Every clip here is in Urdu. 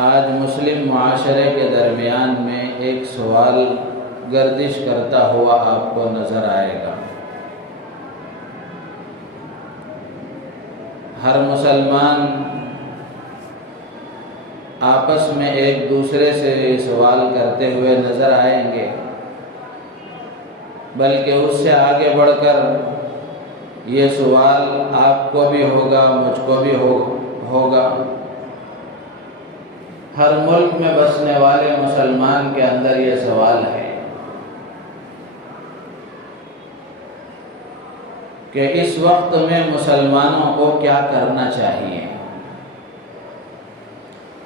آج مسلم معاشرے کے درمیان میں ایک سوال گردش کرتا ہوا آپ کو نظر آئے گا۔ ہر مسلمان آپس میں ایک دوسرے سے سوال کرتے ہوئے نظر آئیں گے، بلکہ اس سے آگے بڑھ کر یہ سوال آپ کو بھی ہوگا، مجھ کو بھی ہوگا۔ ہر ملک میں بسنے والے مسلمان کے اندر یہ سوال ہے کہ اس وقت میں مسلمانوں کو کیا کرنا چاہیے۔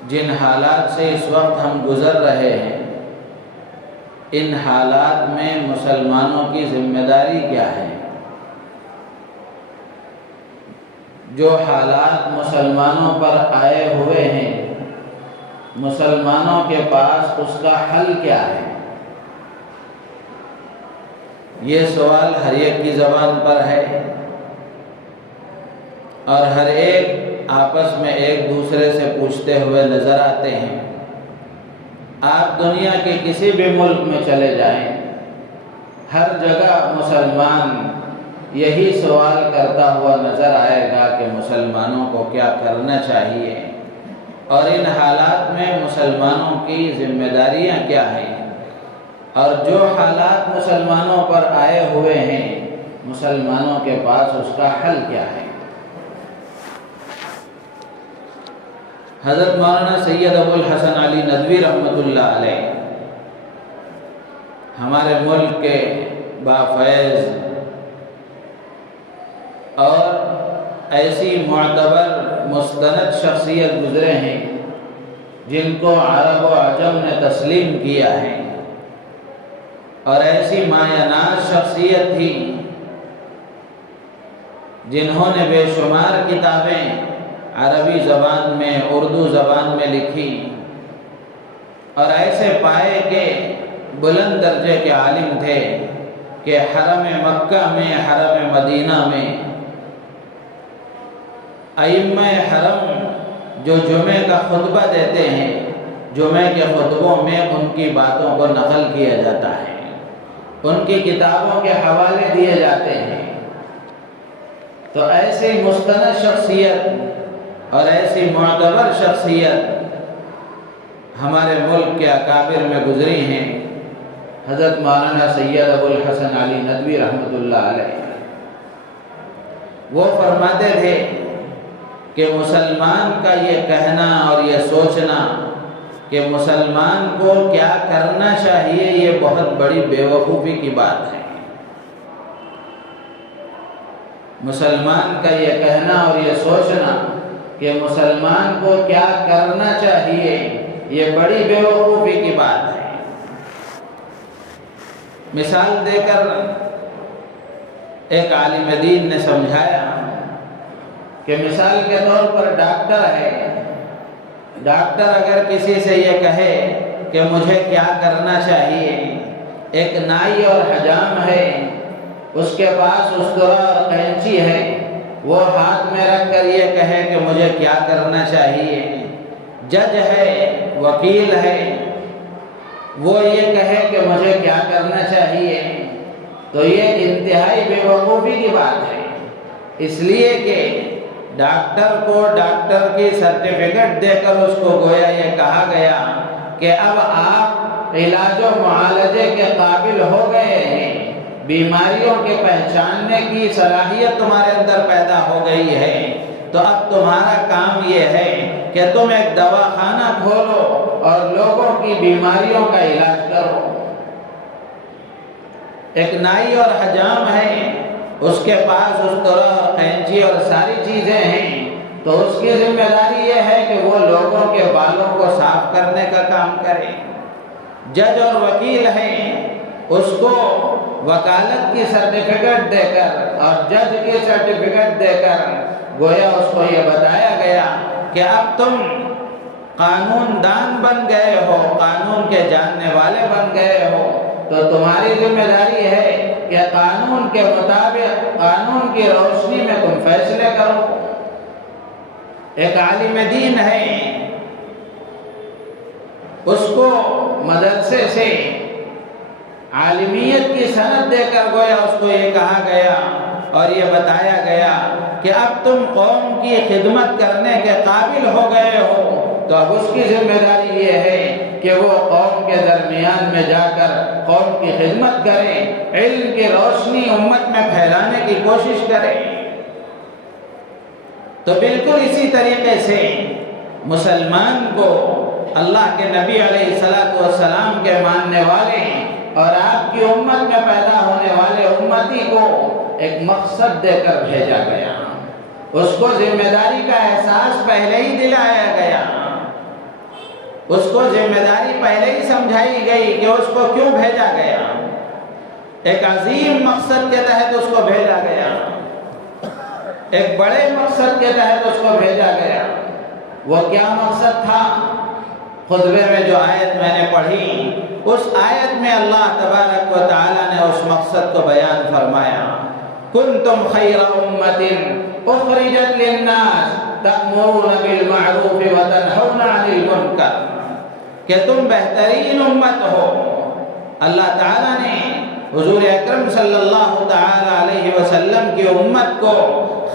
جن حالات سے اس وقت ہم گزر رہے ہیں، ان حالات میں مسلمانوں کی ذمہ داری کیا ہے؟ جو حالات مسلمانوں پر آئے ہوئے ہیں، مسلمانوں کے پاس اس کا حل کیا ہے؟ یہ سوال ہر ایک کی زبان پر ہے، اور ہر ایک آپس میں ایک دوسرے سے پوچھتے ہوئے نظر آتے ہیں۔ آپ دنیا کے کسی بھی ملک میں چلے جائیں، ہر جگہ مسلمان یہی سوال کرتا ہوا نظر آئے گا کہ مسلمانوں کو کیا کرنا چاہیے، اور ان حالات میں مسلمانوں کی ذمہ داریاں کیا ہیں، اور جو حالات مسلمانوں پر آئے ہوئے ہیں، مسلمانوں کے پاس اس کا حل کیا ہے۔ حضرت مولانا سید ابو الحسن علی ندوی رحمۃ اللہ علیہ ہمارے ملک کے بافیض اور ایسی معتبر مستند شخصیت گزرے ہیں جن کو عرب و عجم نے تسلیم کیا ہے، اور ایسی مایہ ناز شخصیت تھی جنہوں نے بے شمار کتابیں عربی زبان میں، اردو زبان میں لکھی، اور ایسے پائے کہ بلند درجے کے عالم تھے کہ حرم مکہ میں، حرم مدینہ میں ائمہ حرم جو جمعے کا خطبہ دیتے ہیں، جمعے کے خطبوں میں ان کی باتوں کو نقل کیا جاتا ہے، ان کی کتابوں کے حوالے دیے جاتے ہیں۔ تو ایسی مستند شخصیت اور ایسی معتبر شخصیت ہمارے ملک کے اکابر میں گزری ہیں۔ حضرت مولانا سید ابو الحسن علی ندوی رحمۃ اللہ علیہ وہ فرماتے تھے کہ مسلمان کا یہ کہنا اور یہ سوچنا کہ مسلمان کو کیا کرنا چاہیے، یہ بہت بڑی بیوقوفی کی بات ہے۔ مسلمان کا یہ کہنا اور یہ سوچنا کہ مسلمان کو کیا کرنا چاہیے، یہ بڑی بیوقوفی کی بات ہے۔ مثال دے کر ایک عالم دین نے سمجھایا کہ مثال کے طور پر ڈاکٹر ہے، ڈاکٹر اگر کسی سے یہ کہے کہ مجھے کیا کرنا چاہیے، ایک نائی اور حجام ہے، اس کے پاس استرا اور قینچی ہے، وہ ہاتھ میں رکھ کر یہ کہے کہ مجھے کیا کرنا چاہیے، جج ہے، وکیل ہے، وہ یہ کہے کہ مجھے کیا کرنا چاہیے، تو یہ انتہائی بیوقوفی کی بات ہے۔ اس لیے کہ ڈاکٹر کو ڈاکٹر کی سرٹیفکیٹ دے کر اس کو گویا یہ کہا گیا کہ اب آپ علاج و معالجے کے قابل ہو گئے ہیں، بیماریوں کے پہچاننے کی صلاحیت تمہارے اندر پیدا ہو گئی ہے، تو اب تمہارا کام یہ ہے کہ تم ایک دواخانہ کھولو اور لوگوں کی بیماریوں کا علاج کرو۔ ایک نائی اور حجام ہے، اس کے پاس استرا اور قینچی اور ساری چیزیں ہیں، تو اس کی ذمہ داری یہ ہے کہ وہ لوگوں کے بالوں کو صاف کرنے کا کام کرے۔ جج اور وکیل ہیں، اس کو وکالت کی سرٹیفکیٹ دے کر اور جج کی سرٹیفکیٹ دے کر گویا اس کو یہ بتایا گیا کہ اب تم قانون دان بن گئے ہو، قانون کے جاننے والے بن گئے ہو، تو تمہاری ذمہ داری ہے کہ قانون کے مطابق، قانون کی روشنی میں تم فیصلے کرو۔ ایک عالم دین ہے، اس کو مدرسے سے عالمیت کی سند دے کر گویا اس کو یہ کہا گیا اور یہ بتایا گیا کہ اب تم قوم کی خدمت کرنے کے قابل ہو گئے ہو، تو اب اس کی ذمہ داری یہ ہے کہ وہ قوم کے درمیان میں جا کر قوم کی خدمت کرے، علم کی روشنی امت میں پھیلانے کی کوشش کرے۔ تو بالکل اسی طریقے سے مسلمان کو اللہ کے نبی علیہ السلام کے ماننے والے اور آپ کی امت میں پیدا ہونے والے امتی کو ایک مقصد دے کر بھیجا گیا، اس کو ذمہ داری کا احساس پہلے ہی دلایا گیا، اس کو ذمہ داری پہلے ہی سمجھائی گئی کہ اس کو کیوں بھیجا گیا، ایک عظیم مقصد کے تحت اس کو بھیجا گیا، ایک بڑے مقصد کے تحت اس کو بھیجا گیا۔ وہ کیا مقصد تھا؟ خطبے میں جو آیت میں نے پڑھی، اس آیت میں اللہ تبارک و تعالی نے اس مقصد کو بیان فرمایا، کنتم خیر امت اخرجت للناس تأمرون بالمعروف وتنہون عن المنکر، کہ تم بہترین امت ہو۔ اللہ تعالی نے حضور اکرم صلی اللہ تعالی علیہ وسلم کی امت کو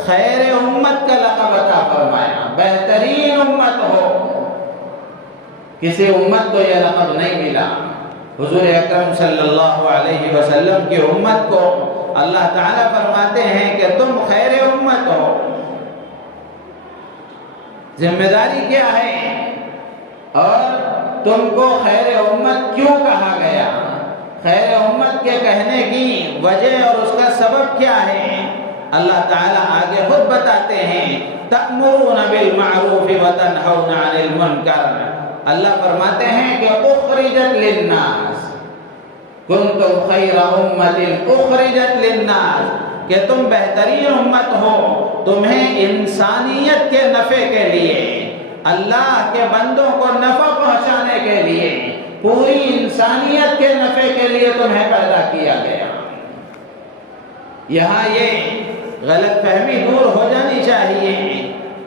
خیر امت کا لقب عطا فرمایا، بہترین امت ہو۔ کسی امت کو یہ لقب نہیں ملا، حضور اکرم صلی اللہ علیہ وسلم کی امت کو اللہ تعالیٰ فرماتے ہیں کہ تم خیر امت ہو۔ ذمہ داری کیا ہے اور تم کو خیر امت کیوں کہا گیا؟ خیر امت کے کہنے کی وجہ اور اس کا سبب کیا ہے؟ اللہ تعالیٰ آگے خود بتاتے ہیں، تأمرون بالمعروف وتنہون عن المنکر۔ اللہ فرماتے ہیں کہ اخرجت للناس، کنتم خیر امت اخرجت للناس، کہ تم بہترین امت ہو، تمہیں انسانیت کے نفع کے لیے، اللہ کے بندوں کو نفع پہنچانے کے لیے، پوری انسانیت کے نفع کے لیے تمہیں پیدا کیا گیا۔ یہاں یہ غلط فہمی دور ہو جانی چاہیے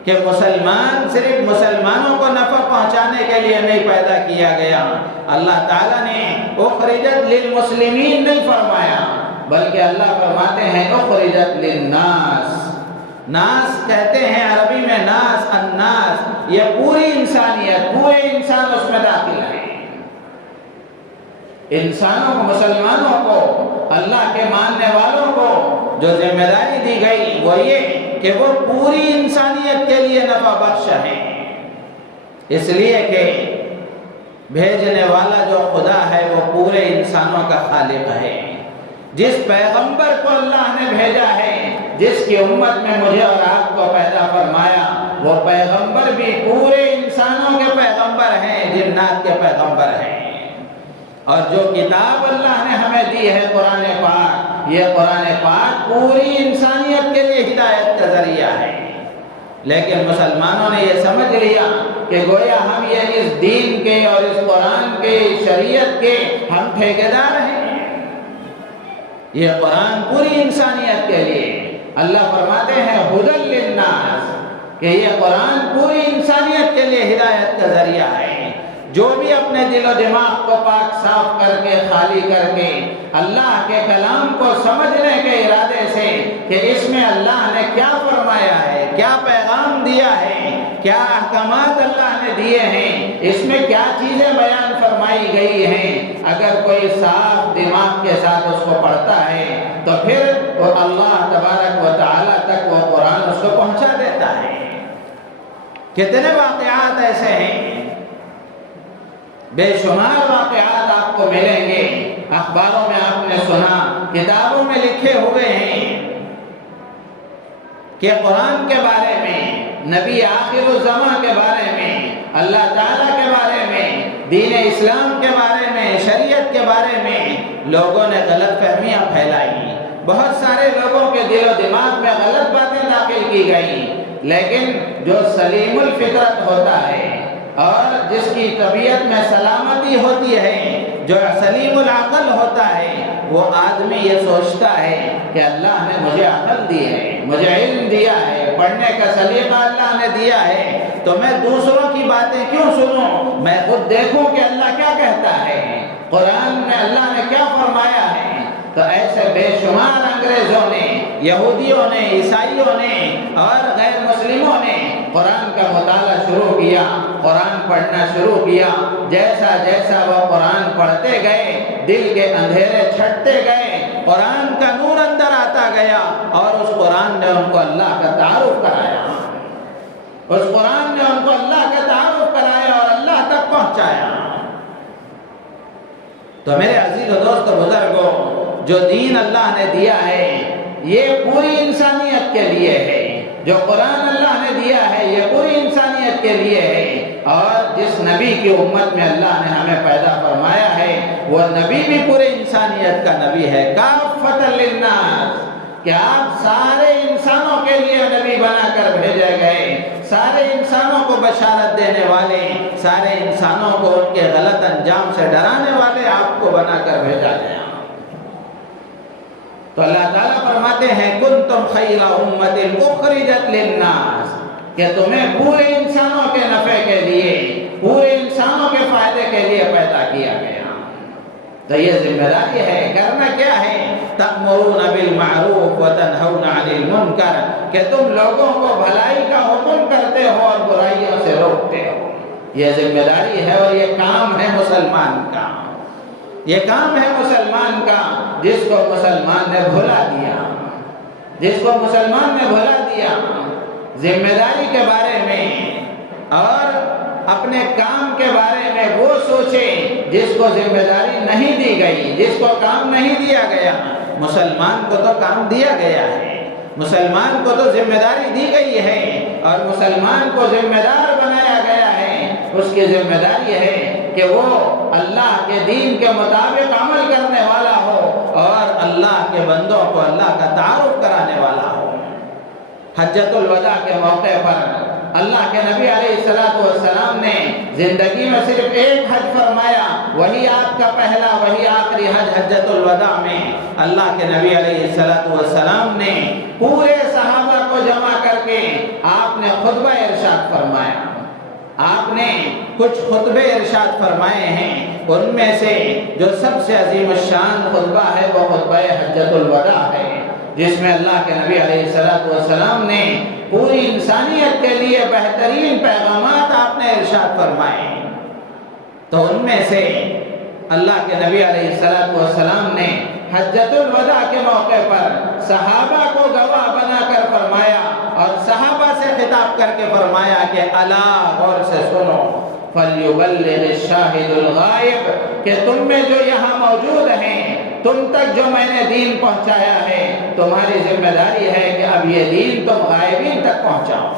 کہ مسلمان صرف مسلمانوں کو نفع پہنچانے کے لیے نہیں پیدا کیا گیا۔ اللہ تعالیٰ نے اخرجت للمسلمین نہیں فرمایا، بلکہ اللہ فرماتے ہیں اخرجت للناس۔ ناس کہتے ہیں عربی میں ناس، الناس، یہ پوری انسانیت، پورے انسان اس میں داخل ہے۔ انسانوں کو، مسلمانوں کو، اللہ کے ماننے والوں کو جو ذمہ داری دی گئی وہ یہ کہ وہ پوری انسانیت کے لیے نفع بخش ہے، اس لیے کہ بھیجنے والا جو خدا ہے وہ پورے انسانوں کا خالق ہے۔ جس پیغمبر کو اللہ نے بھیجا ہے، جس کی امت میں مجھے اور آپ کو پیدا فرمایا، وہ پیغمبر بھی پورے انسانوں کے پیغمبر ہیں، جنات کے پیغمبر ہیں۔ اور جو کتاب اللہ نے ہمیں دی ہے قرآن پاک، یہ قرآن پاک پوری انسانیت کے لیے ہدایت کا ذریعہ ہے، لیکن مسلمانوں نے یہ سمجھ لیا کہ گویا ہم یہ اس دین کے اور اس قرآن کے، شریعت کے ہم ٹھیکیدار ہیں۔ یہ قرآن پوری انسانیت کے لیے، اللہ فرماتے ہیں ہدی للناس، کہ یہ قرآن پوری انسانیت کے لیے ہدایت کا ذریعہ ہے۔ جو بھی اپنے دل و دماغ کو پاک صاف کر کے، خالی کر کے اللہ کے کلام کو سمجھنے کے ارادے سے کہ اس میں اللہ نے کیا فرمایا ہے، کیا پیغام دیا ہے، کیا احکامات اللہ نے دیے ہیں، اس میں کیا چیزیں بیان فرمائی گئی ہیں، اگر کوئی صاف دماغ کے ساتھ اس کو پڑھتا ہے تو پھر وہ اللہ تبارک و تعالی تک وہ قرآن اس کو پہنچا دیتا ہے۔ کتنے واقعات ایسے ہیں، بے شمار واقعات آپ کو ملیں گے، اخباروں میں آپ نے سنا، کتابوں میں لکھے ہوئے ہیں کہ قرآن کے بارے میں، نبی آخر الزمان کے بارے میں، اللہ تعالیٰ کے بارے میں، دین اسلام کے بارے میں، شریعت کے بارے میں لوگوں نے غلط فہمیاں پھیلائی، بہت سارے لوگوں کے دل و دماغ میں غلط باتیں داخل کی گئی، لیکن جو سلیم الفطرت ہوتا ہے اور جس کی طبیعت میں سلامتی ہوتی ہے، جو سلیم العقل ہوتا ہے، وہ آدمی یہ سوچتا ہے کہ اللہ نے مجھے عقل دی ہے، مجھے علم دیا ہے، پڑھنے کا سلیقہ اللہ نے دیا ہے، تو میں دوسروں کی باتیں کیوں سنوں؟ میں خود دیکھوں کہ اللہ کیا کہتا ہے، قرآن میں اللہ نے کیا فرمایا ہے۔ تو ایسے بے شمار انگریزوں نے، یہودیوں نے، عیسائیوں نے اور غیر مسلموں نے قرآن کا مطالعہ شروع کیا، قرآن پڑھنا شروع کیا۔ جیسا جیسا وہ قرآن پڑھتے گئے، دل کے اندھیرے چھٹتے گئے، قرآن کا نور اندر آتا گیا، اور اس قرآن نے ان کو اللہ کا تعارف کرایا، اس قرآن نے ان کو اللہ کا تعارف کرایا اور اللہ تک پہنچایا۔ تو میرے عزیز و دوست و بزرگوں، جو دین اللہ نے دیا ہے یہ پوری انسانیت کے لیے ہے، جو قرآن اللہ نے دیا ہے یہ پوری انسانیت کے لیے ہے، اور جس نبی کی امت میں اللہ نے ہمیں پیدا فرمایا ہے وہ نبی بھی پورے انسانیت کا نبی ہے، کافۃ للناس، کہ آپ سارے انسانوں کے لیے نبی بنا کر بھیجے گئے، سارے انسانوں کو بشارت دینے والے، سارے انسانوں کو ان کے غلط انجام سے ڈرانے والے آپ کو بنا کر بھیجا گیا۔ تو اللہ تعالیٰ فرماتے ہیں کنتم خیر امۃ اخرجت للناس، کہ تمہیں پورے انسانوں کے نفع کے لیے، پورے انسانوں کے فائدے کے لیے پیدا کیا گیا۔ تو یہ ذمہ داری ہے، کرنا کیا ہے؟ تأمرون بالمعروف وتنہون عن المنکر، کہ تم لوگوں کو بھلائی کا حکم کرتے ہو اور برائیوں سے روکتے ہو۔ یہ ذمہ داری ہے اور یہ کام ہے مسلمان کا، یہ کام ہے مسلمان کا، جس کو مسلمان نے بھلا دیا، جس کو مسلمان نے بھلا دیا۔ ذمہ داری کے بارے میں اور اپنے کام کے بارے میں وہ سوچے جس کو ذمہ داری نہیں دی گئی، جس کو کام نہیں دیا گیا۔ مسلمان کو تو کام دیا گیا ہے، مسلمان کو تو ذمہ داری دی گئی ہے، اور مسلمان کو ذمہ دار بنایا گیا ہے۔ اس کی ذمہ داری ہے کہ وہ اللہ کے دین کے مطابق عمل کرنے والا ہو اور اللہ کے بندوں کو اللہ کا تعارف کرانے والا ہو۔ حجۃ الوداع کے موقع پر اللہ کے نبی علیہ السلام نے زندگی میں صرف ایک حج فرمایا، وہی آپ کا پہلا وہی آخری حج حجۃ الوداع میں اللہ کے نبی علیہ السلام نے پورے صحابہ کو جمع کر کے آپ نے خطبہ ارشاد فرمایا۔ آپ نے کچھ خطبے ارشاد فرمائے ہیں، ان میں سے جو سب سے عظیم الشان خطبہ ہے وہ خطبہ حجۃ الوداع ہے، جس میں اللہ کے نبی علیہ السلام نے پوری انسانیت کے لیے بہترین پیغامات آپ نے ارشاد فرمائے۔ تو ان میں سے اللہ کے نبی علیہ السلام نے حجۃ الوداع کے موقع پر صحابہ کو گواہ بنا کر فرمایا، اور صحابہ سے خطاب کر کے فرمایا کہ الا، غور سے سنو، فَلْيُبَلِّغِ الشَّاهِدُ الْغَائِبُ، کہ تم میں جو یہاں موجود ہیں، تم تک جو میں نے دین پہنچایا ہے، تمہاری ذمہ داری ہے کہ اب یہ دین تم غائبین تک پہنچاؤ،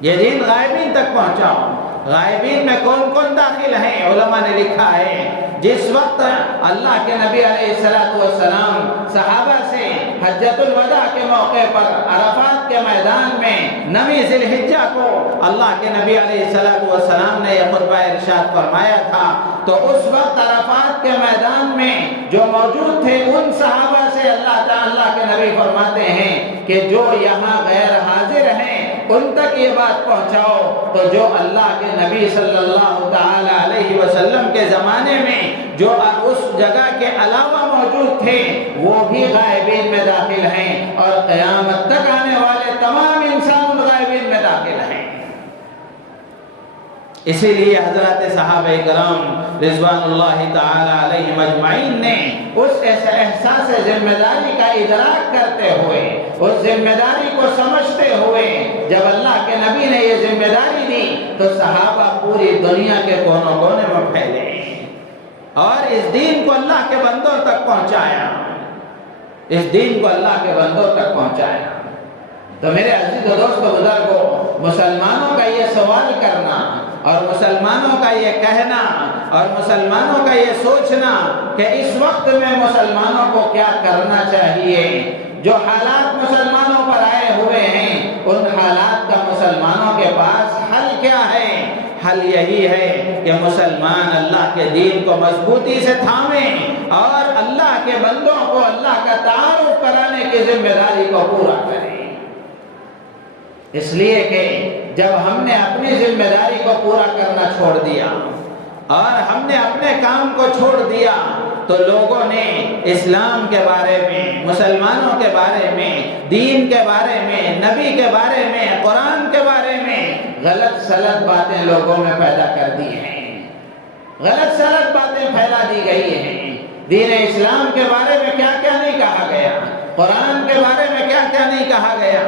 یہ دین غائبین تک پہنچاؤ۔ غائبین میں کون کون داخل ہیں؟ علماء نے لکھا ہے جس وقت اللہ کے نبی علیہ السلام صحابہ سے حجۃ الوداع کے موقع پر عرفات کے میدان میں 9 ذی الحجہ کو اللہ کے نبی علیہ السلام نے یہ خطبہ ارشاد فرمایا تھا، تو اس وقت عرفات کے میدان میں جو موجود تھے ان صحابہ سے اللہ تعالیٰ کے نبی فرماتے ہیں کہ جو یہاں غیر حاضر ہیں ان تک یہ بات پہنچاؤ۔ تو جو اللہ کے نبی صلی اللہ تعالی علیہ وسلم کے زمانے میں جو اس جگہ کے علاوہ موجود تھے وہ بھی غائبین میں داخل ہیں، اور قیامت تک آنے والے تمام انسان غائبین میں داخل ہیں۔ اسی لیے حضرات صحابہ کرام رضوان اللہ تعالی علیہم اجمعین نے اس احساس ذمہ داری کا ادراک کرتے ہوئے، اس ذمہ داری کو سمجھتے ہوئے، جب اللہ کے نبی نے یہ ذمہ داری دی تو صحابہ پوری دنیا کے کونے کونے میں پھیلے اور اس دین کو اللہ کے بندوں تک پہنچایا، اس دین کو اللہ کے بندوں تک پہنچایا۔ تو میرے عزیز و دوست و بزرگوں، مسلمانوں کا یہ سوال کرنا اور مسلمانوں کا یہ کہنا اور مسلمانوں کا یہ سوچنا کہ اس وقت میں مسلمانوں کو کیا کرنا چاہیے، جو حالات مسلمانوں پر آئے ہوئے ہیں ان حالات کا مسلمانوں کے پاس حل کیا ہے؟ حل یہی ہے کہ مسلمان اللہ کے دین کو مضبوطی سے تھامیں اور اللہ کے بندوں کو اللہ کا تعارف کرانے کی ذمہ داری کو پورا کریں، اس لیے کہ جب ہم نے اپنی ذمہ داری کو پورا کرنا چھوڑ دیا اور ہم نے اپنے کام کو چھوڑ دیا تو لوگوں نے اسلام کے بارے میں، مسلمانوں کے بارے میں، دین کے بارے میں، نبی کے بارے میں، قرآن کے بارے میں غلط سلط باتیں لوگوں میں پیدا کر دی ہیں، غلط سلط باتیں پھیلا دی گئی ہیں۔ دین اسلام کے بارے میں کیا کیا نہیں کہا گیا، قرآن کے بارے میں کیا کیا نہیں کہا گیا،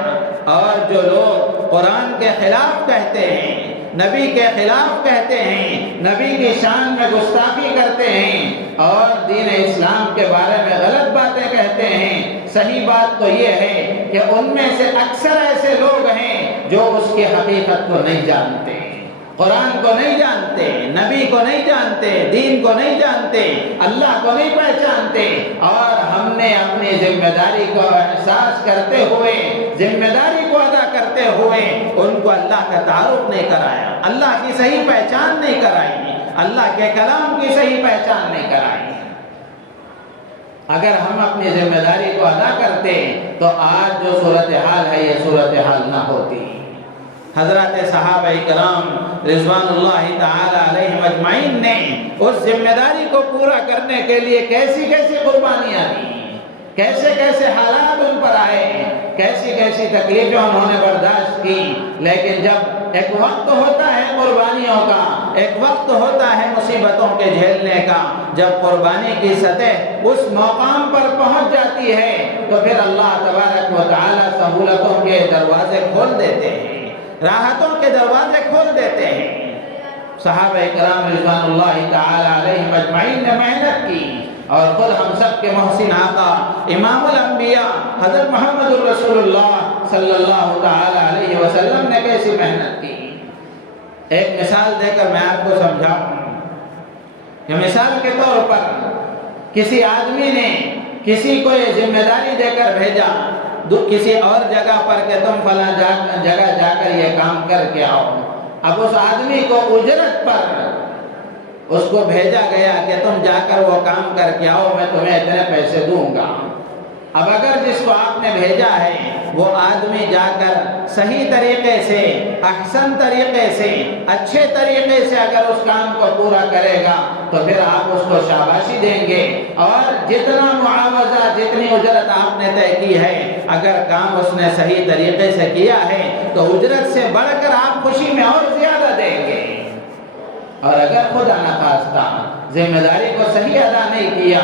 اور جو لوگ قرآن کے خلاف کہتے ہیں، نبی کے خلاف کہتے ہیں، نبی کی شان میں گستاخی کرتے ہیں اور دین اسلام کے بارے میں غلط باتیں کہتے ہیں، صحیح بات تو یہ ہے کہ ان میں سے اکثر ایسے لوگ ہیں جو اس کی حقیقت کو نہیں جانتے، قرآن کو نہیں جانتے، نبی کو نہیں جانتے، دین کو نہیں جانتے، اللہ کو نہیں پہچانتے، اور ہم نے اپنی ذمہ داری کو احساس کرتے ہوئے، ذمہ داری کو ادا کرتے ہوئے ان کو اللہ کا تعارف نہیں کرایا، اللہ کی صحیح پہچان نہیں کرائی، اللہ کے کلام کی صحیح پہچان نہیں کرائی۔ اگر ہم اپنی ذمہ داری کو ادا کرتے تو آج جو صورتحال ہے یہ صورتحال نہ ہوتی۔ حضرات صحابہ کرام رضوان اللہ تعالی علیہم اجمعین نے اس ذمہ داری کو پورا کرنے کے لیے کیسی کیسی قربانیاں دی، کیسے کیسے حالات ان پر آئے، کیسی کیسی تکلیفیں انہوں نے برداشت کی، لیکن جب ایک وقت ہوتا ہے قربانیوں کا، ایک وقت ہوتا ہے مصیبتوں کے جھیلنے کا، جب قربانی کی سطح اس مقام پر پہنچ جاتی ہے تو پھر اللہ تبارک و تعالی سہولتوں کے دروازے کھول دیتے ہیں، راحتوں کے دروازے کھول دیتے ہیں۔ صحابہ کرام رضوان اللہ تعالی علیہم اجمعین نے محنت کی، اور خود ہم سب کے محسن آقا امام الانبیاء حضرت محمد الرسول اللہ صلی اللہ تعالی علیہ وسلم نے کیسی محنت کی۔ ایک مثال دے کر میں آپ کو سمجھاؤں کہ مثال کے طور پر کسی آدمی نے کسی کو یہ ذمہ داری دے کر بھیجا کسی اور جگہ پر کہ تم فلاں جگہ جا کر یہ کام کر کے آؤ، اب اس آدمی کو اجرت پر اس کو بھیجا گیا کہ تم جا کر وہ کام کر کے آؤ، میں تمہیں اتنے پیسے دوں گا۔ اب اگر جس کو آپ نے بھیجا ہے وہ آدمی جا کر صحیح طریقے سے، احسن طریقے سے، اچھے طریقے سے اگر اس کام کو پورا کرے گا تو پھر آپ اس کو شاباشی دیں گے، اور جتنا معاوضہ، جتنی اجرت آپ نے طے کی ہے، اگر کام اس نے صحیح طریقے سے کیا ہے تو اجرت سے بڑھ کر آپ خوشی میں اور زیادہ دیں گے، اور اگر خدا نخواستہ ذمہ داری کو صحیح ادا نہیں کیا،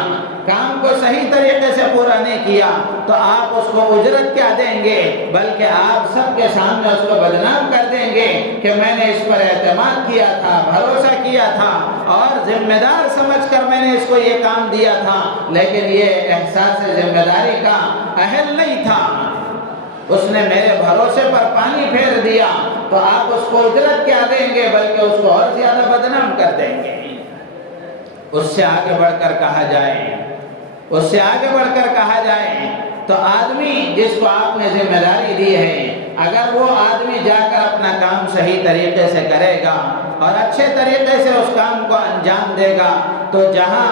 کام کو صحیح طریقے سے پورا نہیں کیا تو آپ اس کو اجرت کیا دیں گے، بلکہ آپ سب کے سامنے اس کو بدنام کر دیں گے کہ میں نے اس پر اعتماد کیا تھا، بھروسہ کیا تھا اور ذمہ دار سمجھ کر میں نے اس کو یہ کام دیا تھا، لیکن یہ احساس ذمہ داری کا اہل نہیں تھا، اس نے میرے بھروسے پر پانی پھیر دیا، تو آپ اس کو اجرت کیا دیں گے بلکہ اس کو اور زیادہ بدنام کر دیں گے۔ اس سے آگے بڑھ کر کہا جائے، اس سے آگے بڑھ کر کہا جائے تو آدمی جس کو آپ نے ذمہ داری دی ہے، اگر وہ آدمی جا کر اپنا کام صحیح طریقے سے کرے گا اور اچھے طریقے سے اس کام کو انجام دے گا، تو جہاں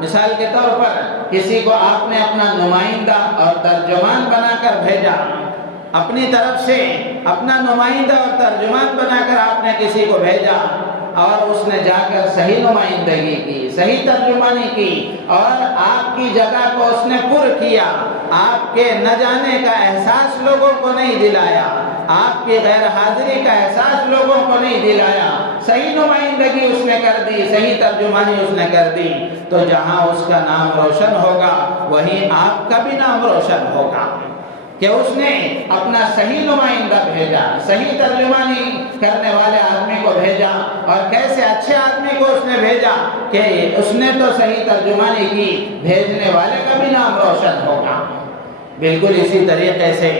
مثال کے طور پر کسی کو آپ نے اپنا نمائندہ اور ترجمان بنا کر بھیجا، اپنی طرف سے اپنا نمائندہ اور ترجمان بنا کر آپ نے کسی کو بھیجا، اور اس نے جا کر صحیح نمائندگی کی، صحیح ترجمانی کی، اور آپ کی جگہ کو اس نے پر کیا، آپ کے نہ جانے کا احساس لوگوں کو نہیں دلایا، آپ کی غیر حاضری کا احساس لوگوں کو نہیں دلایا، صحیح نمائندگی اس نے کر دی، صحیح ترجمانی اس نے کر دی، تو جہاں اس کا نام روشن ہوگا وہیں آپ کا بھی نام روشن ہوگا کہ اس نے اپنا صحیح نمائندہ بھیجا، صحیح ترجمانی کرنے والے آدمی کو بھیجا، اور کیسے اچھے آدمی کو اس نے بھیجا کہ اس نے تو صحیح ترجمانی کی، بھیجنے والے کا بھی نام روشن ہوگا۔ بالکل اسی طریقے سے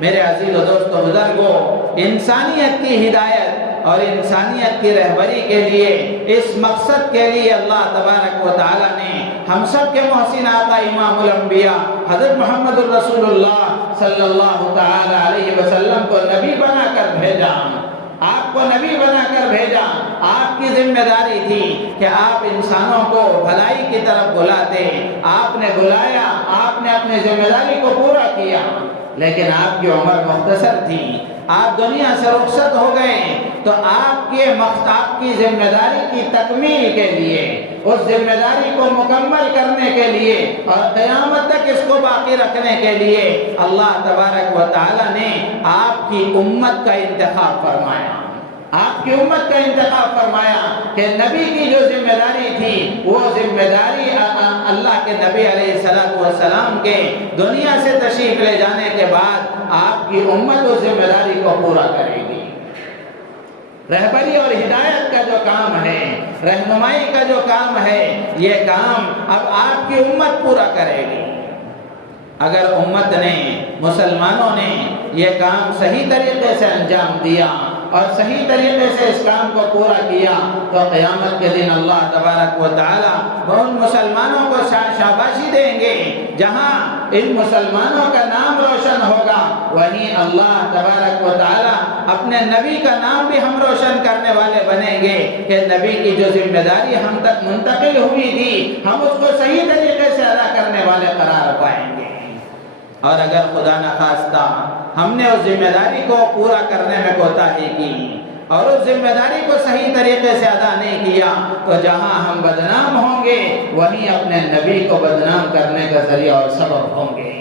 میرے عزیز و دوست و بزرگوں، انسانیت کی ہدایت اور انسانیت کی رہبری کے لیے، اس مقصد کے لیے اللہ تبارک و تعالی نے ہم سب کے محسن آقا امام الانبیاء حضرت محمد الرسول اللہ صلی اللہ تعالی علیہ وسلم کو نبی بنا کر بھیجا، آپ کو نبی بنا کر بھیجا۔ آپ کی ذمہ داری تھی کہ آپ انسانوں کو بھلائی کی طرف بلاتے، آپ نے بلایا، آپ نے اپنی ذمہ داری کو پورا کیا، لیکن آپ کی عمر مختصر تھی، آپ دنیا سے رخصت ہو گئے تو آپ کی ذمہ داری کی تکمیل کے لیے، اس ذمہ داری کو مکمل کرنے کے لیے اور قیامت تک اس کو باقی رکھنے کے لیے اللہ تبارک و تعالی نے آپ کی امت کا انتخاب فرمایا، آپ کی امت کا انتخاب فرمایا کہ نبی کی جو ذمہ داری تھی وہ ذمہ داری اللہ کے نبی علیہ السلام کے دنیا سے تشریف لے جانے کے بعد آپ کی امت اس ذمہ داری کو پورا کرے گی۔ رہبری اور ہدایت کا جو کام ہے، رہنمائی کا جو کام ہے، یہ کام اب آپ کی امت پورا کرے گی۔ اگر امت نے، مسلمانوں نے یہ کام صحیح طریقے سے انجام دیا اور صحیح طریقے سے اس کام کو پورا کیا تو قیامت کے دن اللہ تبارک و تعالی ان مسلمانوں کو شاباشی دیں گے۔ جہاں ان مسلمانوں کا نام روشن ہوگا وہیں اللہ تبارک و تعالی اپنے نبی کا نام بھی ہم روشن کرنے والے بنیں گے کہ نبی کی جو ذمہ داری ہم تک منتقل ہوئی تھی ہم اس کو صحیح طریقے سے ادا کرنے والے قرار پائیں گے۔ اور اگر خدا نخواستہ ہم نے اس ذمہ داری کو پورا کرنے میں کوتاہی کی اور اس ذمہ داری کو صحیح طریقے سے ادا نہیں کیا تو جہاں ہم بدنام ہوں گے وہیں اپنے نبی کو بدنام کرنے کا ذریعہ اور سبب ہوں گے۔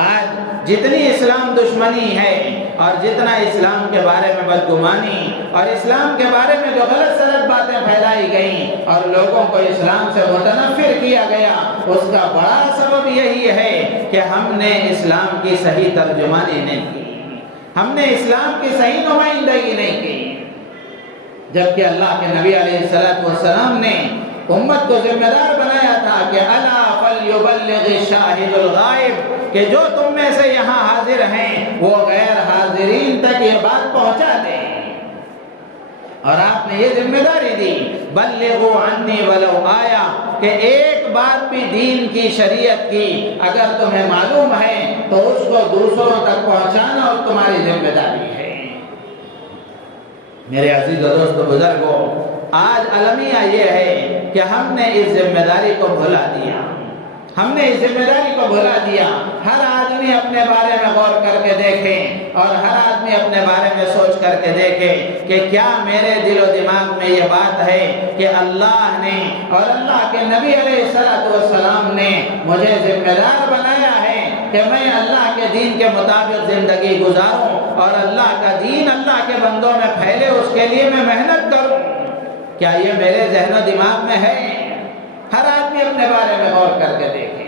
آج جتنی اسلام دشمنی ہے اور جتنا اسلام کے بارے میں بدگمانی اور اسلام کے بارے میں جو غلط سلط باتیں پھیلائی گئیں اور لوگوں کو اسلام سے متنفر کیا گیا، اس کا بڑا سبب یہی ہے کہ ہم نے اسلام کی صحیح ترجمانی نہیں کی، ہم نے اسلام کی صحیح نمائندگی نہیں کی۔ جبکہ اللہ کے نبی علیہ السلام نے امت کو ذمہ دار بنایا تھا کہ الا فلیبلغ الشاہد الغائب، کہ جو تم میں سے یہاں حاضر ہیں وہ غیر حاضرین تک یہ بات پہنچا دیں، اور آپ نے یہ ذمہ داری دی بلغوا عنی ولو آیا، کہ ایک بات بھی دین کی، شریعت کی اگر تمہیں معلوم ہے تو اس کو دوسروں تک پہنچانا اور تمہاری ذمہ داری ہے۔ میرے عزیز و دوست بزرگوں، آج المیہ یہ ہے کہ ہم نے اس ذمہ داری کو بھلا دیا، ہم نے اس ذمہ داری کو بھلا دیا۔ ہر آدمی اپنے بارے میں غور کر کے دیکھے اور ہر آدمی اپنے بارے میں سوچ کر کے دیکھے کہ کیا میرے دل و دماغ میں یہ بات ہے کہ اللہ نے اور اللہ کے نبی علیہ السلام نے مجھے ذمہ دار بنایا ہے کہ میں اللہ کے دین کے مطابق زندگی گزاروں اور اللہ کا دین اللہ کے بندوں میں پھیلے، اس کے لیے میں محنت کروں۔ کیا یہ میرے ذہن و دماغ میں ہے؟ ہر آدمی اپنے بارے میں غور کر کے دیکھے۔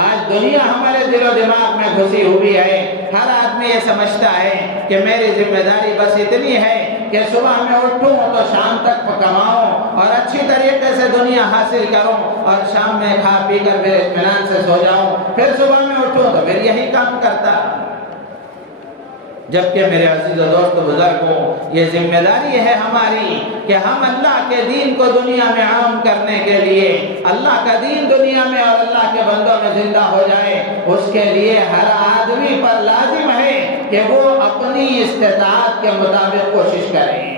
آج دنیا ہمارے دل و دماغ میں گھسی ہوئی ہے، ہر آدمی یہ سمجھتا ہے کہ میری ذمہ داری بس اتنی ہے کہ صبح میں اٹھوں تو شام تک کماؤں اور اچھی طریقے سے دنیا حاصل کروں اور شام میں کھا پی کر پھر اطمینان سے سو جاؤں، پھر صبح میں اٹھوں تو پھر یہی کام کرتا۔ جبکہ میرے عزیز و دوست بزرگوں، یہ ذمہ داری ہے ہماری کہ ہم اللہ کے دین کو دنیا میں عام کرنے کے لیے، اللہ کا دین دنیا میں اور اللہ کے بندوں میں زندہ ہو جائے، اس کے لیے ہر آدمی پر لازم ہے کہ وہ اپنی استطاعت کے مطابق کوشش کریں،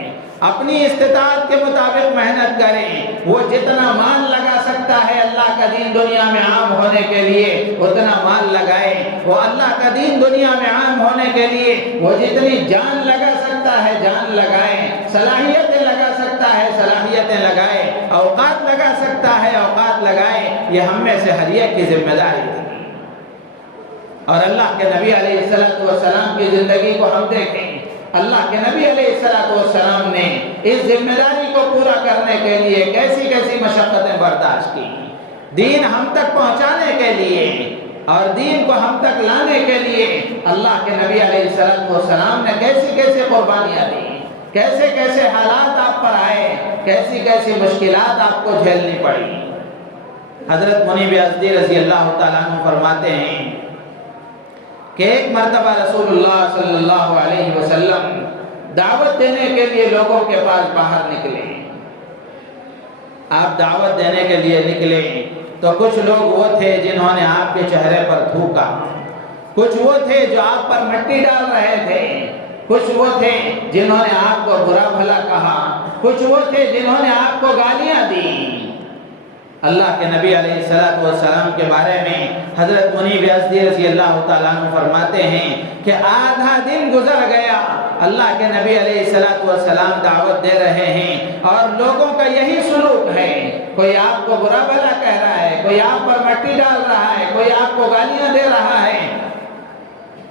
اپنی استطاعت کے مطابق محنت کریں۔ وہ جتنا مال لگا سکتا ہے اللہ کا دین دنیا میں عام ہونے کے لیے اتنا مال لگائے، وہ اللہ کا دین دنیا میں عام ہونے کے لیے وہ جتنی جان لگا سکتا ہے جان لگائے، صلاحیتیں لگا سکتا ہے صلاحیتیں لگائے، اوقات لگا سکتا ہے اوقات لگائے۔ یہ ہم میں سے ہر ایک کی ذمہ داری تھی۔ اور اللہ کے نبی علیہ السلام کی زندگی کو ہم دیکھیں، اللہ کے نبی علیہ السلام نے اس ذمہ داری کو پورا کرنے کے لیے کیسی کیسی مشقتیں برداشت کی، دین ہم تک پہنچانے کے لیے اور دین کو ہم تک لانے کے لیے اللہ کے نبی علیہ السلام نے کیسی کیسی قربانیاں دی، کیسے کیسے حالات آپ پر آئے، کیسی کیسی مشکلات آپ کو جھیلنی پڑی۔ حضرت منیب ازدی رضی اللہ تعالیٰ عنہ فرماتے ہیں کہ ایک مرتبہ رسول اللہ صلی اللہ علیہ وسلم دعوت دینے کے لیے لوگوں کے پاس باہر نکلے۔ آپ دعوت دینے کے لیے نکلے تو کچھ لوگ وہ تھے جنہوں نے آپ کے چہرے پر تھوکا، کچھ وہ تھے جو آپ پر مٹی ڈال رہے تھے، کچھ وہ تھے جنہوں نے آپ کو برا بھلا کہا، کچھ وہ تھے جنہوں نے آپ کو گالیاں دی۔ اللہ کے نبی علیہ السلام کے بارے میں حضرت منیب یزدی رضی اللہ تعالیٰ عنہ فرماتے ہیں کہ آدھا دن گزر گیا، اللہ کے نبی علیہ السلام دعوت دے رہے ہیں اور لوگوں کا یہی سلوک ہے، کوئی آپ کو برا بھلا کہہ رہا ہے، کوئی آپ پر مٹی ڈال رہا ہے، کوئی آپ کو گالیاں دے رہا ہے،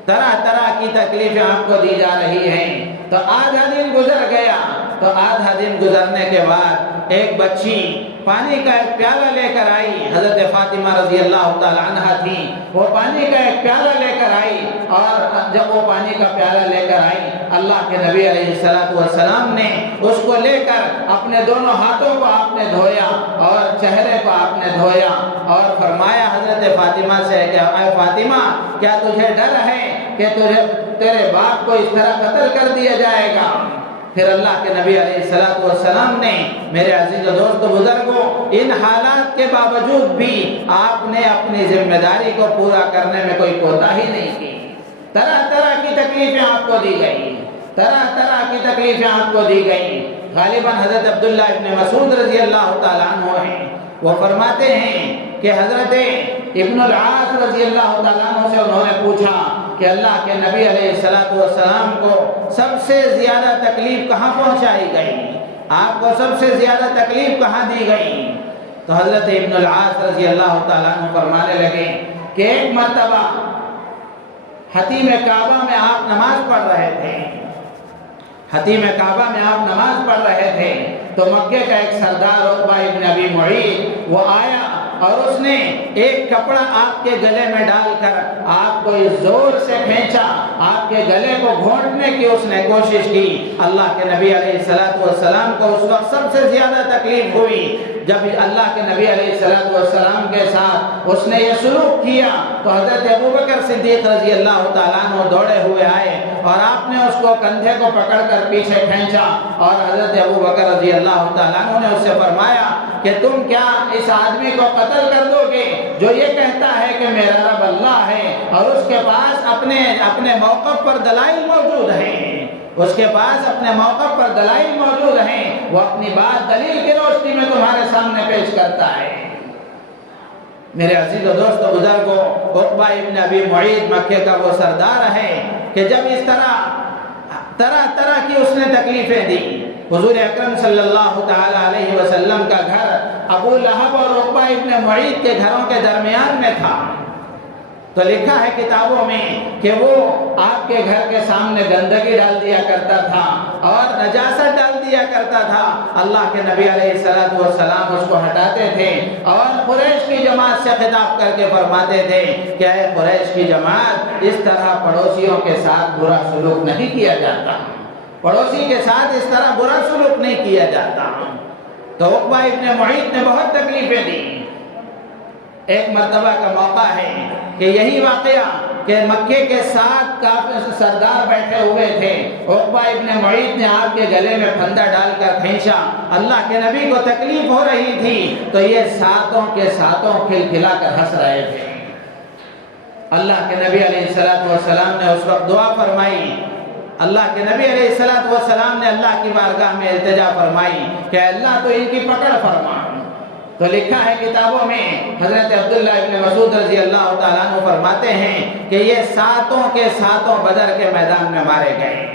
طرح طرح کی تکلیفیں آپ کو دی جا رہی ہیں۔ تو آدھا دن گزر گیا، تو آدھا دن گزرنے کے بعد ایک بچی پانی کا ایک پیالہ لے کر آئی، حضرت فاطمہ رضی اللہ تعالیٰ عنہ تھی، وہ پانی کا ایک پیالہ لے کر آئی، اور جب وہ پانی کا پیالہ لے کر آئی، اللہ کے نبی علیہ السلام نے اس کو لے کر اپنے دونوں ہاتھوں کو آپ نے دھویا اور چہرے کو آپ نے دھویا اور فرمایا حضرت فاطمہ سے کہ اے فاطمہ، کیا تجھے ڈر ہے کہ تیرے باپ کو اس طرح قتل کر دیا جائے گا؟ پھر اللہ کے نبی علیہ السلام نے، میرے عزیز و دوست بزرگوں، ان حالات کے باوجود بھی آپ نے اپنی ذمہ داری کو پورا کرنے میں کوئی کوتاہی نہیں کی۔ طرح طرح کی تکلیفیں آپ کو دی گئی، طرح طرح کی تکلیفیں آپ کو دی گئی۔ غالباً حضرت عبداللہ ابن مسعود رضی اللہ تعالیٰ عنہ ہیں، وہ فرماتے ہیں کہ حضرت ابن العاص رضی اللہ تعالیٰ عنہ سے انہوں نے پوچھا کہ اللہ کے نبی علیہ السلام کو سب سے زیادہ تکلیف کہاں پہنچائی گئی؟ آپ کو سب سے زیادہ تکلیف کہاں دی گئی؟ تو حضرت ابن العاص رضی اللہ تعالیٰ عنہ فرمانے لگے کہ ایک مرتبہ حتیم کعبہ میں آپ نماز پڑھ رہے تھے، حتیم کعبہ میں آپ نماز پڑھ رہے تھے، تو مکے کا ایک سردار عقبہ ابن ابی معیط وہ آیا اور اس نے ایک کپڑا آپ کے گلے میں ڈال کر آپ کو اس زور سے کھینچا، آپ کے گلے کو گھونٹنے کی اس نے کوشش کی۔ اللہ کے نبی علیہ السلام کو اس وقت سب سے زیادہ تکلیف ہوئی جب اللہ کے نبی علیہ السلام کے ساتھ اس نے یہ سلوک کیا، تو حضرت ابوبکر صدیق رضی اللہ تعالیٰ عنہ دوڑے ہوئے آئے اور آپ نے اس کو کندھے کو پکڑ کر پیچھے کھینچا، اور حضرت ابوبکر رضی اللہ تعالیٰ عنہ نے اس سے فرمایا کہ تم کیا اس آدمی کو قتل کر دو گے جو یہ کہتا ہے کہ میرا رب اللہ ہے، اور اس کے پاس اپنے موقف پر دلائل موجود ہیں، اس کے پاس اپنے موقف پر دلائل موجود ہیں، وہ اپنی بات دلیل کی روشنی میں تمہارے سامنے پیش کرتا ہے۔ میرے عزیز و دوست و بزرگوں، عقبہ ابن ابی معیط مکے کا وہ سردار ہے کہ جب اس طرح طرح کی اس نے تکلیفیں دی، حضور اکرم صلی اللہ تعالی علیہ وسلم کا گھر ابو لہب اور عقبہ ابن معیط کے گھروں کے درمیان میں تھا، تو لکھا ہے کتابوں میں کہ وہ آپ کے گھر کے سامنے گندگی ڈال دیا کرتا تھا اور نجاست ڈال دیا کرتا تھا۔ اللہ کے نبی علیہ السلام اس کو ہٹاتے تھے اور قریش کی جماعت سے خطاب کر کے فرماتے تھے کہ اے قریش کی جماعت، اس طرح پڑوسیوں کے ساتھ برا سلوک نہیں کیا جاتا، پڑوسی کے ساتھ اس طرح برا سلوک نہیں کیا جاتا۔ تو عقبہ ابن معیط نے بہت تکلیفیں دی۔ ایک مرتبہ کا موقع ہے کہ یہی واقعہ کہ مکے کے 7 سردار بیٹھے ہوئے تھے، عقبہ ابن معیط نے آپ کے گلے میں پھندا ڈال کر کھینچا، اللہ کے نبی کو تکلیف ہو رہی تھی، تو یہ 7 کے 7 کھلکھلا کر ہنس رہے تھے۔ اللہ کے نبی علیہ السلام نے اس وقت دعا فرمائی، اللہ کے نبی علیہ السلام نے اللہ کی بارگاہ میں التجا فرمائی کہ اللہ تو ان کی پکڑ فرما۔ تو لکھا ہے کتابوں میں، حضرت عبداللہ ابن مسعود رضی اللہ تعالیٰ عنہ فرماتے ہیں کہ یہ 7 کے 7 بدر کے میدان میں مارے گئے۔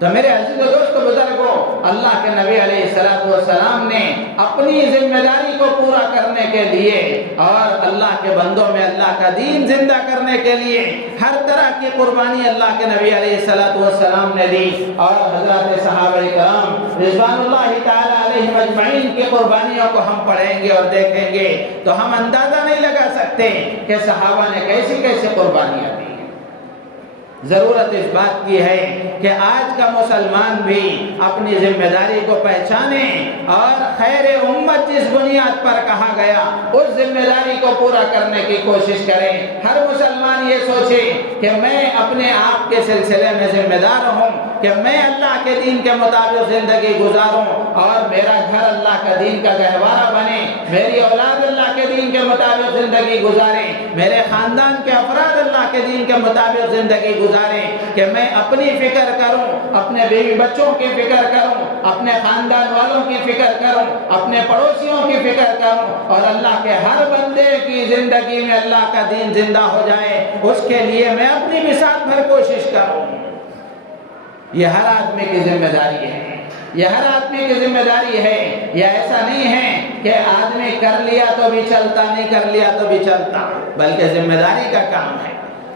تو میرے عزیز و دوست بزرگوں، اللہ کے نبی علیہ السلام نے اپنی ذمہ داری کو پورا کرنے کے لیے اور اللہ کے بندوں میں اللہ کا دین زندہ کرنے کے لیے ہر طرح کی قربانی اللہ کے نبی علیہ السلام نے دی، اور حضرات صحابہ کرام رضوان اللہ تعالی علیہم اجمعین کی قربانیوں کو ہم پڑھیں گے اور دیکھیں گے تو ہم اندازہ نہیں لگا سکتے کہ صحابہ نے کیسی کیسی قربانیاں دی۔ ضرورت اس بات کی ہے کہ آج کا مسلمان بھی اپنی ذمہ داری کو پہچانے اور خیر امت جس بنیاد پر کہا گیا اس ذمہ داری کو پورا کرنے کی کوشش کرے۔ ہر مسلمان یہ سوچے کہ میں اپنے آپ کے سلسلے میں ذمہ دار ہوں، کہ میں اللہ کے دین کے مطابق زندگی گزاروں اور میرا گھر اللہ کا دین کا گہوارہ بنے، میری اولاد اللہ کے دین کے مطابق زندگی گزاریں، میرے خاندان کے افراد اللہ کے دین کے مطابق زندگی گزاریں، کہ میں اپنی فکر کروں، اپنے بیوی بچوں کی فکر کروں، اپنے خاندان والوں کی فکر کروں، اپنے پڑوسیوں کی فکر کروں، اور اللہ کے ہر بندے کی زندگی میں اللہ کا دین زندہ ہو جائے، اس کے لیے میں اپنی مثال بھر کوشش کروں۔ یہ ہر آدمی کی ذمہ داری ہے، یہ ہر آدمی کی ذمہ داری ہے۔ یہ ایسا نہیں ہے کہ آدمی کر لیا تو بھی چلتا، نہیں کر لیا تو بھی چلتا، بلکہ ذمہ داری کا کام ہے،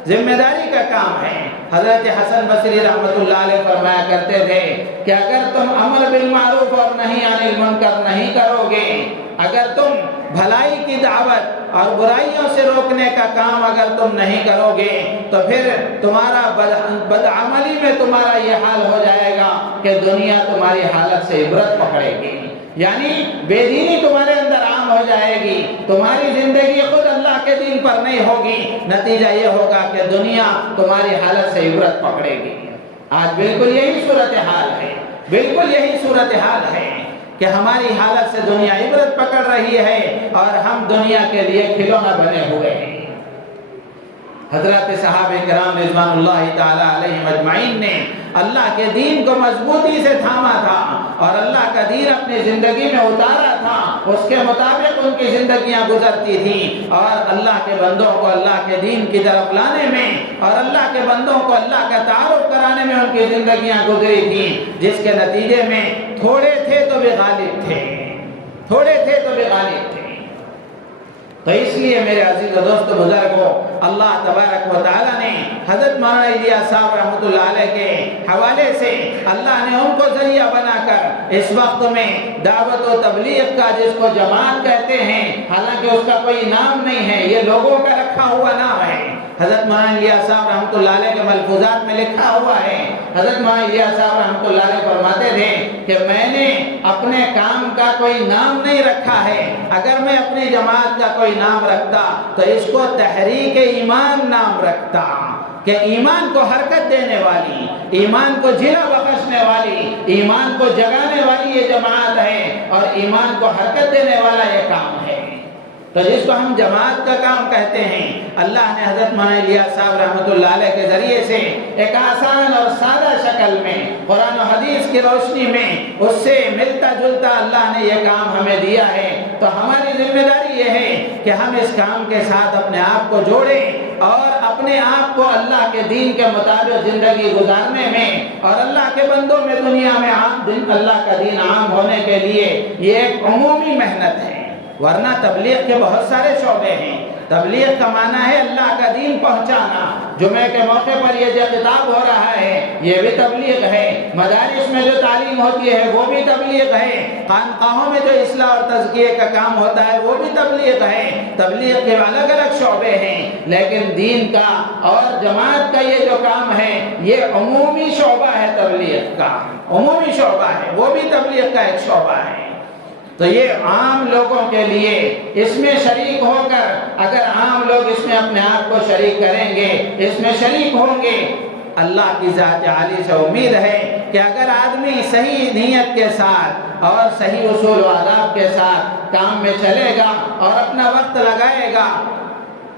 ذمہ داری کا کام ہے۔ حضرت حسن بصری رحمۃ اللہ علیہ فرمایا کرتے تھے کہ اگر تم امر بالمعروف اور نہی عن المنکر نہیں کرو گے، اگر تم بھلائی کی دعوت اور برائیوں سے روکنے کا کام اگر تم نہیں کرو گے تو پھر تمہارا بدعملی میں تمہارا یہ حال ہو جائے گا کہ دنیا تمہاری حالت سے عبرت پکڑے گی، یعنی بے دینی تمہارے اندر عام ہو جائے گی، تمہاری زندگی خود اللہ کے دین پر نہیں ہوگی، نتیجہ یہ ہوگا کہ دنیا تمہاری حالت سے عبرت پکڑے گی۔ آج بالکل یہی صورتحال ہے، بالکل یہی صورتحال ہے کہ ہماری حالت سے دنیا عبرت پکڑ رہی ہے اور ہم دنیا کے لیے کھلونا بنے ہوئے ہیں۔ حضرات صحابہ کرام رضوان اللہ تعالی علیہم اجمعین نے اللہ کے دین کو مضبوطی سے تھاما تھا اور اللہ کا دین اپنی زندگی میں اتارا تھا، اس کے مطابق ان کی زندگیاں گزرتی تھیں، اور اللہ کے بندوں کو اللہ کے دین کی طرف لانے میں اور اللہ کے بندوں کو اللہ کا تعارف کرانے میں ان کی زندگیاں گزری تھیں، جس کے نتیجے میں تھوڑے تھے تو بھی غالب تھے، تھوڑے تھے تو بھی غالب تھے۔ تو اس لیے میرے عزیز و دوست بزرگوں، اللہ تبارک و تعالیٰ نے حضرت مولانا الیاس صاحب رحمۃ اللہ علیہ کے حوالے سے اللہ نے ان کو ذریعہ بنا کر اس وقت میں دعوت و تبلیغ کا، جس کو جماعت کہتے ہیں، حالانکہ اس کا کوئی نام نہیں ہے، یہ لوگوں کا رکھا ہوا نام ہے۔ حضرت مولانا الیاس صاحب رحمۃ اللہ علیہ کے ملفوظات میں لکھا ہوا ہے، حضرت مولانا الیاس صاحب رحمۃ اللہ علیہ فرماتے تھے کہ میں نے اپنے کام کا کوئی نام نہیں رکھا ہے، اگر میں اپنی جماعت کا کوئی نام رکھتا تو اس کو تحریک ایمان نام رکھتا، کہ ایمان کو حرکت دینے والی، ایمان کو جلا بخشنے والی، ایمان کو جگانے والی یہ جماعت ہے، اور ایمان کو حرکت دینے والا یہ کام ہے۔ تو جس کو ہم جماعت کا کام کہتے ہیں، اللہ نے حضرت مولانا الیاس صاحب رحمۃ اللہ علیہ کے ذریعے سے ایک آسان اور سادہ شکل میں قرآن و حدیث کی روشنی میں اس سے ملتا جلتا اللہ نے یہ کام ہمیں دیا ہے۔ تو ہماری ذمہ داری یہ ہے کہ ہم اس کام کے ساتھ اپنے آپ کو جوڑیں اور اپنے آپ کو اللہ کے دین کے مطابق زندگی گزارنے میں اور اللہ کے بندوں میں دنیا میں اللہ کا دین عام ہونے کے لیے یہ ایک عمومی محنت ہے۔ ورنہ تبلیغ کے بہت سارے شعبے ہیں۔ تبلیغ کا معنی ہے اللہ کا دین پہنچانا۔ جمعے کے موقع پر یہ جو خطاب ہو رہا ہے یہ بھی تبلیغ ہے، مدارس میں جو تعلیم ہوتی ہے وہ بھی تبلیغ ہے، خانقاہوں میں جو اصلاح اور تزکیے کا کام ہوتا ہے وہ بھی تبلیغ ہے۔ تبلیغ کے الگ الگ شعبے ہیں، لیکن دین کا اور جماعت کا یہ جو کام ہے یہ عمومی شعبہ ہے، تبلیغ کا عمومی شعبہ ہے، وہ بھی تبلیغ کا ایک شعبہ ہے۔ تو یہ عام لوگوں کے لیے اس میں شریک ہو کر، اگر عام لوگ اس میں اپنے آپ کو شریک کریں گے، اس میں شریک ہوں گے، اللہ کی ذات عالی سے امید ہے کہ اگر آدمی صحیح نیت کے ساتھ اور صحیح اصول و آداب کے ساتھ کام میں چلے گا اور اپنا وقت لگائے گا،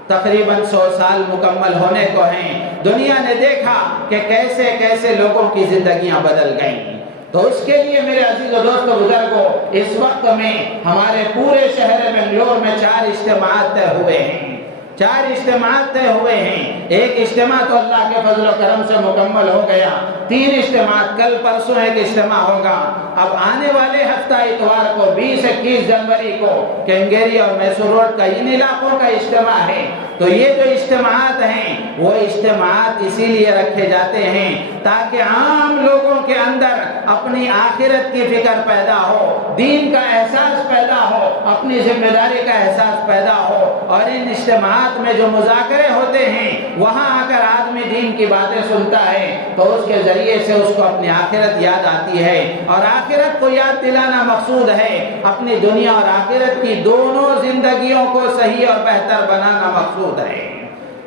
تقریباً 100 سال مکمل ہونے کو ہیں، دنیا نے دیکھا کہ کیسے کیسے لوگوں کی زندگیاں بدل گئیں۔ تو اس کے لیے میرے عزیز و دوست بزرگوں، اس وقت میں ہمارے پورے شہر بنگلور میں 4 اجتماعات طے ہوئے ہیں، 4 اجتماعات طے ہوئے ہیں۔ ایک اجتماع تو اللہ کے فضل و کرم سے مکمل ہو گیا، 3 اجتماعات، کل پرسوں ایک اجتماع ہوگا۔ اب آنے والے ہفتہ اتوار کو 20-21 جنوری کو کینگیری اور میسور روڈ کا ان علاقوں کا اجتماع ہے۔ تو یہ جو اجتماعات ہیں وہ اجتماعات اسی لیے رکھے جاتے ہیں تاکہ عام لوگوں کے اندر اپنی آخرت کی فکر پیدا ہو، دین کا احساس پیدا ہو، اپنی ذمہ داری کا احساس پیدا ہو، اور ان اجتماعات میں جو مذاکرے ہوتے ہیں وہاں آ کر آدمی دین کی باتیں سنتا ہے تو اس کے ذریعے سے اس کو اپنی آخرت یاد آتی ہے، اور آخرت کو یاد دلانا مقصود ہے، اپنی دنیا اور آخرت کی دونوں زندگیوں کو صحیح اور بہتر بنانا مقصود ہے۔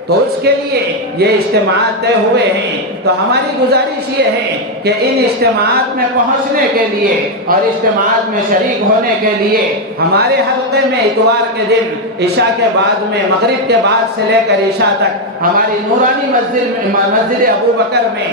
تو تو اس کے لیے یہ اجتماعات طے ہوئے ہیں۔ تو ہماری گزارش یہ ہے کہ ان اجتماعات میں پہنچنے کے لیے اور اجتماعات میں شریک ہونے کے لیے ہمارے حلقے میں اتوار کے دن عشاء کے بعد میں، مغرب کے بعد سے لے کر عشاء تک ہماری نورانی مسجد ابو بکر میں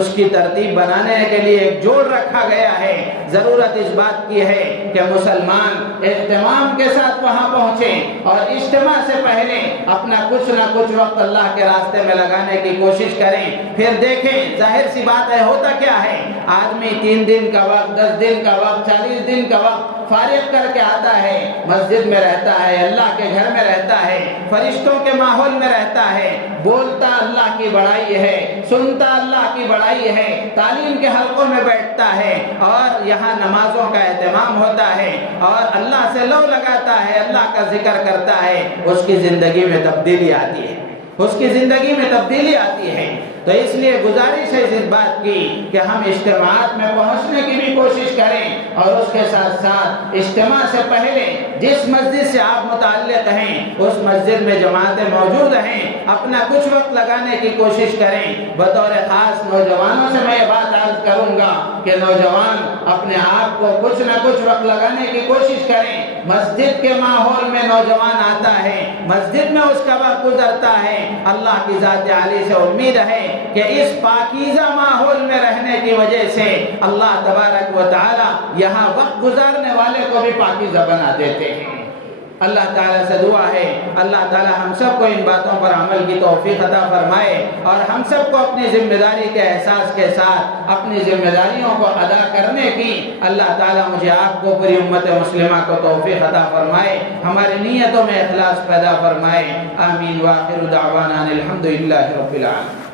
اس کی ترتیب بنانے کے لیے ایک جوڑ رکھا گیا ہے۔ ضرورت اس بات کی ہے کہ مسلمان اہتمام کے ساتھ وہاں پہنچیں اور اجتماع سے پہلے اپنا کچھ نہ کچھ وقت اللہ کے راستے میں لگانے کی کوشش کریں۔ پھر دیکھیں، ظاہر سی بات ہے، ہوتا کیا ہے، آدمی 3 دن کا وقت، 10 دن کا وقت، 40 دن کا وقت فارغ کر کے آتا ہے، مسجد میں رہتا ہے، اللہ کے گھر میں رہتا ہے، فرشتوں کے ماحول میں رہتا ہے، بولتا اللہ کی بڑائی ہے، سنتا اللہ کی بڑائی ہے، تعلیم کے حلقوں میں بیٹھتا ہے اور یہاں نمازوں کا اہتمام ہوتا ہے اور اللہ سے لو لگاتا ہے، اللہ کا ذکر کرتا ہے، اس کی زندگی میں تبدیلی آتی ہے، اس کی زندگی میں تبدیلی آتی ہے۔ تو اس لیے گزارش ہے اس بات کی کہ ہم اجتماعات میں پہنچنے کی بھی کوشش کریں اور اس کے ساتھ ساتھ اجتماع سے پہلے جس مسجد سے آپ متعلق ہیں اس مسجد میں جماعتیں موجود ہیں، اپنا کچھ وقت لگانے کی کوشش کریں۔ بطور خاص نوجوانوں سے میں یہ بات عرض کروں گا کہ نوجوان اپنے آپ کو کچھ نہ کچھ وقت لگانے کی کوشش کریں۔ مسجد کے ماحول میں نوجوان آتا ہے، مسجد میں اس کا وقت گزرتا ہے، اللہ کی ذات عالی سے امید ہے کہ اس پاکیزہ ماحول میں رہنے کی وجہ سے اللہ تبارک و تعالی یہاں وقت گزارنے والے کو بھی پاکیزہ بنا دیتے ہیں۔ اللہ تعالیٰ سے دعا ہے اللہ تعالیٰ ہم سب کو ان باتوں پر عمل کی توفیق عطا فرمائے اور ہم سب کو اپنی ذمہ داری کے احساس کے ساتھ اپنی ذمہ داریوں کو ادا کرنے کی اللہ تعالیٰ مجھے آپ کو پوری امت مسلمہ کو توفیق عطا فرمائے، ہماری نیتوں میں اخلاص پیدا فرمائے۔ آمین۔ وآخر دعوانا الحمدللہ رب العالمین۔